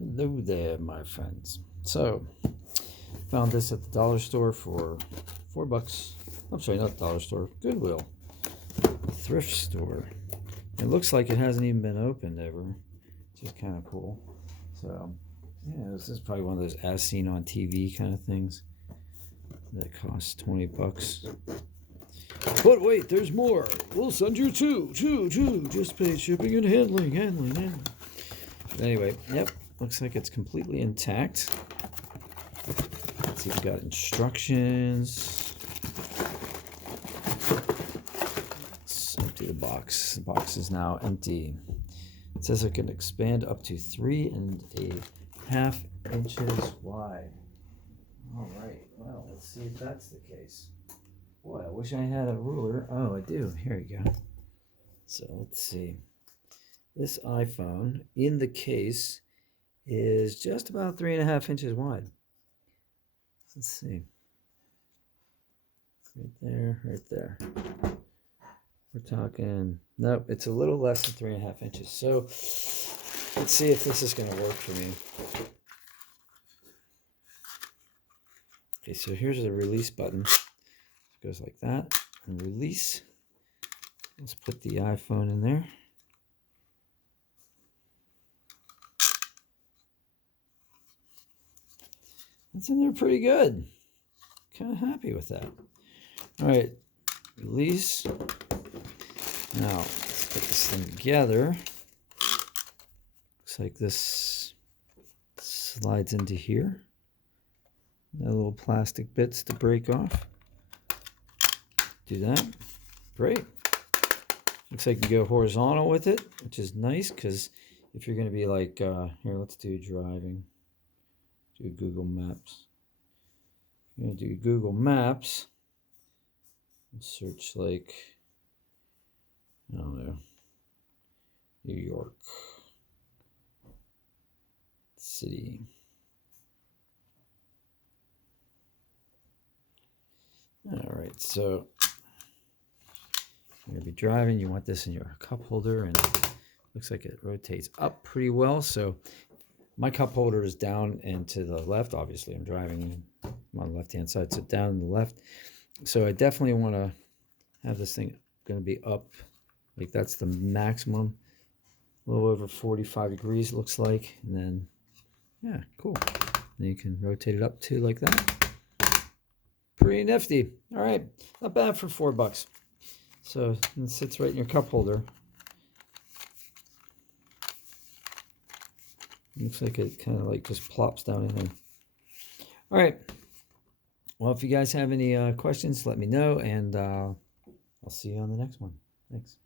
Hello there, my friends. So, found this at the dollar store for $4. I'm sorry, not dollar store, Goodwill, thrift store. It looks like it hasn't even been opened ever, which is kind of cool. So, yeah, this is probably one of those as seen on TV kind of things that costs $20. But wait, there's more. We'll send you two. Just pay shipping and handling. Anyway, yep. Looks like it's completely intact. Let's see, we've got instructions. Let's empty the box. The box is now empty. It says it can expand up to 3.5 inches wide. All right, well, let's see if that's the case. Boy, I wish I had a ruler. Oh, I do. Here you go. So let's see. This iPhone in the case is just about 3.5 inches wide. Let's see. Right there. We're talking, nope, it's a little less than 3.5 inches. So let's see if this is going to work for me. Okay, so here's the release button. It goes like that and release. Let's put the iPhone in there. That's in there pretty good. Kind of happy with that. All right, release. Now, let's put this thing together. Looks like this slides into here. No little plastic bits to break off. Do that. Great. Looks like you can go horizontal with it, which is nice because if you're going to be like, here, let's do driving. Do Google Maps. I'm going to do Google Maps. And search like, I don't know, New York City. All right, so you're going to be driving. You want this in your cup holder, and looks like it rotates up pretty well. So my cup holder is down and to the left. Obviously, I'm driving on the left-hand side, so down and the left. So I definitely want to have this thing going to be up. Like that's the maximum. A little over 45 degrees, looks like. And then, yeah, cool. Then you can rotate it up too like that. Pretty nifty. All right, not bad for $4. So it sits right in your cup holder. Looks like it kind of like just plops down in there. All right. Well, if you guys have any questions, let me know, and I'll see you on the next one. Thanks.